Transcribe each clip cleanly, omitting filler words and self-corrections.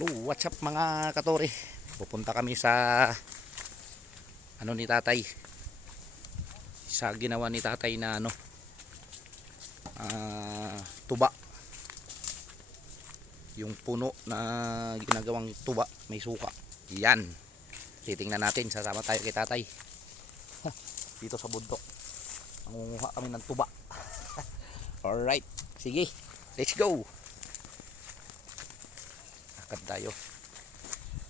Hello, what's up mga katori? Pupunta kami sa ano ni tatay. Sa ginawa ni tatay na tuba. Yung puno na ginagawang tuba, may suka. Yan. Titingnan natin, sasama tayo kay tatay. Dito sa bundok. Mangunguha kami ng tuba. Alright, sige. Let's go. Akad tayo.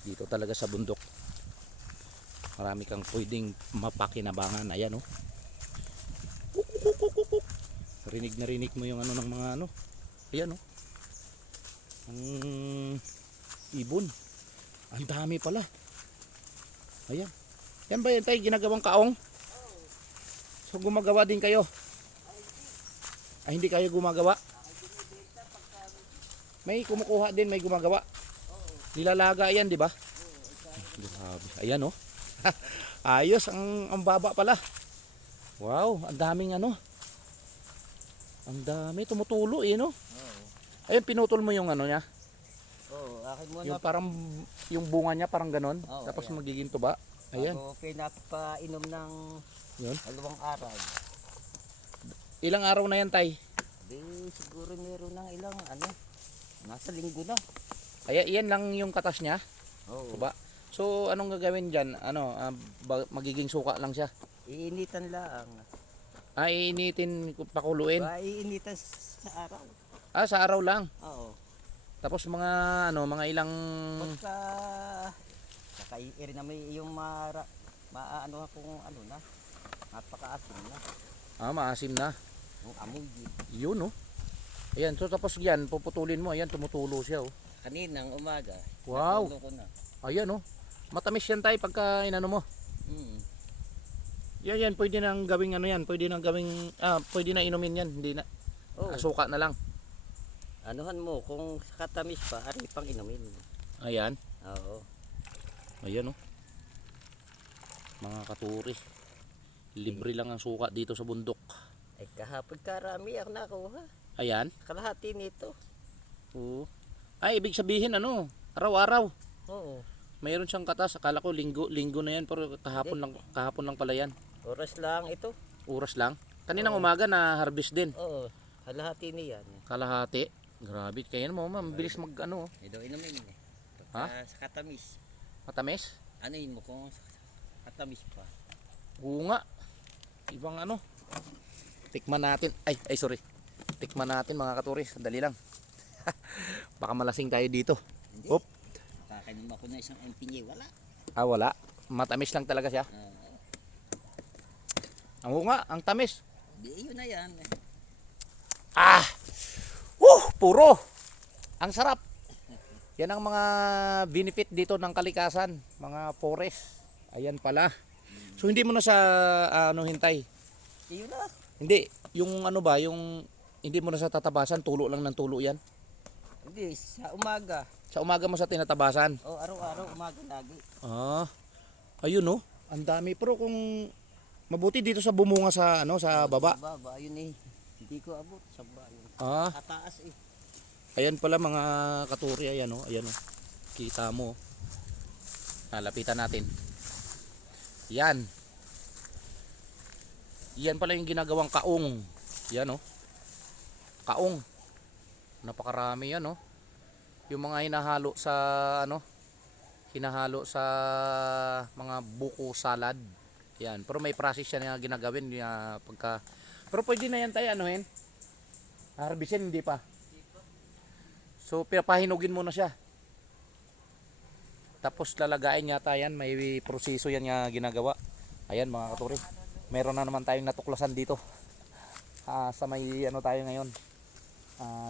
Dito talaga sa bundok. Marami kang pwedeng mapakinabangan. Ayan oh. Rinig na rinig mo yung ng mga Ayan oh. Ang ibon. Ang dami pala. Ayan. Yan ba yan tayo ginagawang kaong? So gumagawa din kayo? Ay hindi kayo gumagawa? May kumukuha din, may gumagawa. Nilalaga yan, di ba? Ayan oh. Ayos, ang baba pala. Wow, ang daming Ang dami, tumutulo no? Ayun, pinutol mo yung niya? Oo, akin muna. Yung parang, yung bunga niya parang ganon. Oo, tapos ayan. magiging tuba. Ayan. Ako pinapainom ng Yun. 2 araw. Ilang araw na yan, tay? Di, siguro meron ng ilang nasa linggo na. Ayan, iyan lang yung katas niya. Oo. Tuba. So, anong gagawin dyan? Magiging suka lang siya. Iinitan lang. Iinitin, pakuluin. Iinitan sa araw. Sa araw lang. Oo. Tapos mga mga ilang Pagka nakaiiri na may yung maano kung na. Napakaasim na. maasim na. Yung amoy. Yun oh. Ayan, so tapos yan, puputulin mo. Ayan, tumutulo siya oh. Kaninang umaga. Wow. Natulog ko na. Ayan oh. Matamis yan tayo pagka mo. Yan, pwede nang gawing yan. Pwede nang gawing, pwede na inumin yan. Hindi na. Oo. Suka na lang. Anuhan mo kung katamis pa, ari pang inumin. Ayan. Oo. Ayan oh. Mga katuri. Libre lang ang suka dito sa bundok. Ay kahapon karami ako nakuha. Ayan. Kalahati nito. Oo. Ay, ibig sabihin araw-araw. Oo. Mayroon siyang katas. Akala ko linggo na yan, pero kahapon lang pala yan. Oras lang ito. Oras lang. Kaninang umaga na harvest din. Oo. Kalahati niyan. Kalahati. Grabe, kaya mo mabilis mag Ito inumin eh. Ha? Sa katamis. Matamis? Ano yun mo kung katamis pa? Oo nga. Ibang Tikman natin. Ay sorry. Tikman natin mga katuris. Dali lang. Baka malasing tayo dito. Hindi. Oop. Kakainom ako na isang empinye. Wala. Wala. Matamis lang talaga siya. Oo nga, ang tamis. Di yun na yan. Puro. Ang sarap. Yan ang mga benefit dito ng kalikasan, mga forest. Ayan pala. So hindi mo na sa hintay. Yun na. Hindi, yung yung hindi mo na sa tatabasan, tulo lang ng tulo yan. Hindi, sa umaga. Sa umaga mo sa tinatabasan. O araw-araw umaga lagi. Ayun oh. Ang dami, pero kung mabuti dito sa bumunga sa sa baba. Sa baba, yun eh. Hindi ko abot sa bayan. Kataas eh. Ayan pala mga katuri, ayan oh. Kita mo. Lapitan natin. Yan. Yan pala yung ginagawang kaong. Yan oh. Kaong. Napakarami yan oh. Yung mga hinahalo sa hinahalo sa mga buko salad. Yan, pero may process yan na ginagawin pagka. Pero pwede na yan tayo harbisin hindi pa. So pahinugin muna siya. Tapos lalagain yata yan, may proseso yan nga ginagawa. Ayan mga katuri. Meron na naman tayong natuklasan dito. Sa may tayo ngayon.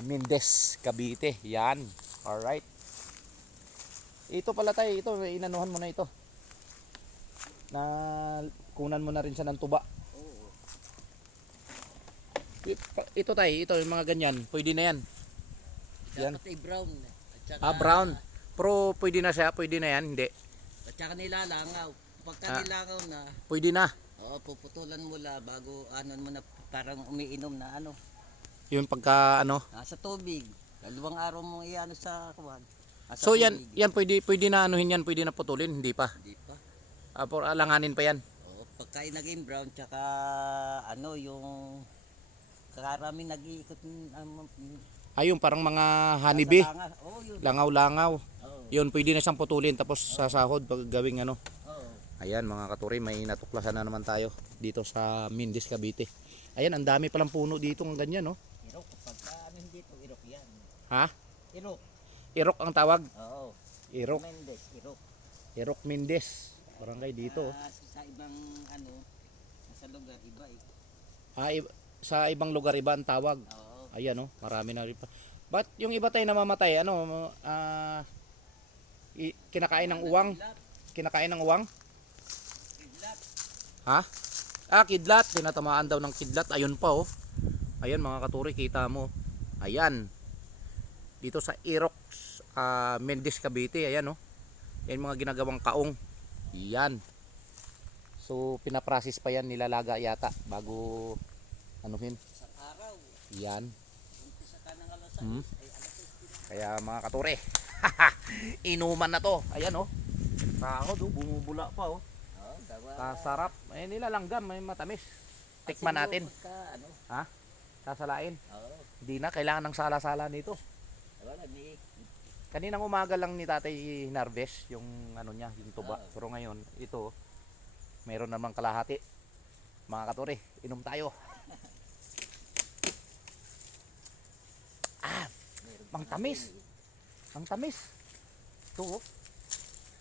Mindes, Cavite. Yan. Alright. Ito pala tayo, ito inanuhan mo na ito. Na kunan mo na rin siya ng tuba. Ito tayo, ito yung mga ganyan. Pwede na yan. Yan. Dapat ay brown. At saka, Brown. Pero pwede na siya, pwede na yan, hindi. At saka nilalangaw. Pagka nilangaw na, Pwede na. puputulan mo la bago mo na parang umiinom na Yung pagka sa tubig. 2 araw mo iano sa kuwan. Asa So yan, tubig. yan pwede na anuhin yan, pwede na putulin, hindi pa. Hindi pa. For alanganin pa yan. Oo, pagka naging brown, tsaka ano, yung karami nag-iikot Ayun, parang mga honeybee, Oo, yun. langaw-langaw. Oo. Yun, pwede na siyang putulin tapos sasahod pag gawing ano. Oo. Ayan mga katuri, may natuklasan na naman tayo dito sa Mindis, Cavite. Ayan, ang dami palang puno dito ng ganyan, no? Irok, pagka ano dito, irok yan. Ha? Irok. Irok ang tawag. Oo. Irok. Mendes, irok. Irok Mindis. Barangay dito. Sa ibang ano, sa lugar, iba eh. Sa ibang lugar iba ang tawag. Oo. Ayan, no? Marami na rin pa. Ba't yung iba tayo namamatay, ano, kinakain ng uwang? Kinakain ng uwang? Kidlat. Ha? Kidlat. Tinatamaan daw ng kidlat. Ayun pa, oh. Ayan, mga katuri, kita mo. Ayan. Dito sa Irok, Mendes, Cavite. Ayan, oh. Yan mga ginagawang kaong. Yan. So, pinaprocess pa yan, nilalaga yata bago anuhin. Sa araw, Yan. umpisa ka ng alas Hmm. ay alas 6 Kaya mga katuri, inuman na to. Ayan, oh. Sahod, oh. Bumubula pa, oh. Oo, dawa. Kasarap. Eh, nilalanggam, may matamis. Tikman natin. Pagka, ano, Ha? Sasalain. oo, Hindi na, kailangan ng sala-sala nito. wala, may Kaninang umaga lang ni tatay hinarvest yung ano niya, yung tuba. Oo. Pero ngayon, ito, mayroon namang kalahati. Mga katuri, inom tayo. Ang tamis. Ang tamis. Ito, oh.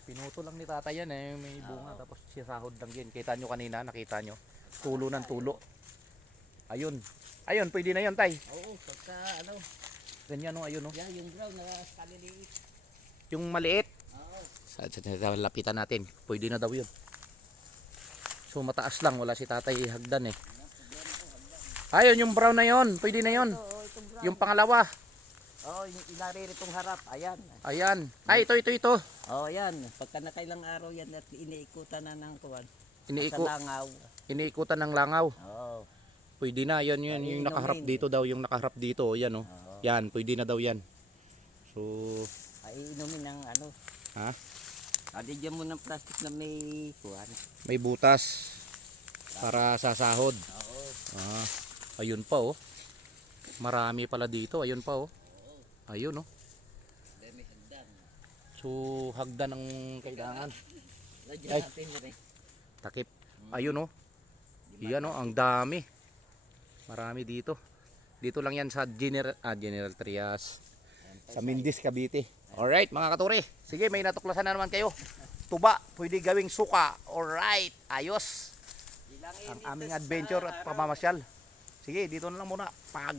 Pinuto lang ni tatay yan eh. May bunga. Tapos sisahod lang yan. Kita nyo kanina, nakita nyo. Tulo ng tulo. Ayun. Ayun, pwede na yun, tay. oo, pagka ano, Ganyan, oh, ayun, oh. yan yung brown na kaliliit. Yung maliit. Oo, Sa lapitan natin. Pwede na daw yun. So mataas lang. Wala si tatay hagdan eh. Ayun, yung brown na yun. Pwede na yun. oo, itong brown. Yung pangalawa. Oo, yung inarirитong harap, ayan. Ayan. Ay, ito. Oo, yan. Pagka nakailang araw yan at iniikutan na ng kuwan. Iniiko, Sa langaw. iniikutan ng langaw. Oo. Pwede na. Yan, yun. Yung nakaharap dito daw. Yung nakaharap dito. Yan, oh. Oo. Yan, pwede na daw yan. So, Ay, inumin ng ano. ha? Adigyan mo ng plastic na may kuwan. May butas para sa sahod. Oo. Ayun pa, oh. Marami pala dito. Ayun pa, oh. Ayun, oh. May hagdan. So, hagdan ang kailangan. Lagyan Ay. natin rin. Takip. Ayun, oh. Yan, oh. Ang dami. Marami dito. Dito lang yan sa General Trias. Sa Mindis, Cavite. Alright, mga katuri. Sige, may natuklasan na naman kayo. Tuba, pwede gawing suka. Alright, ayos. Ilang Ang initas aming sa adventure at araw. pamamasyal. Sige, dito na lang muna. Pag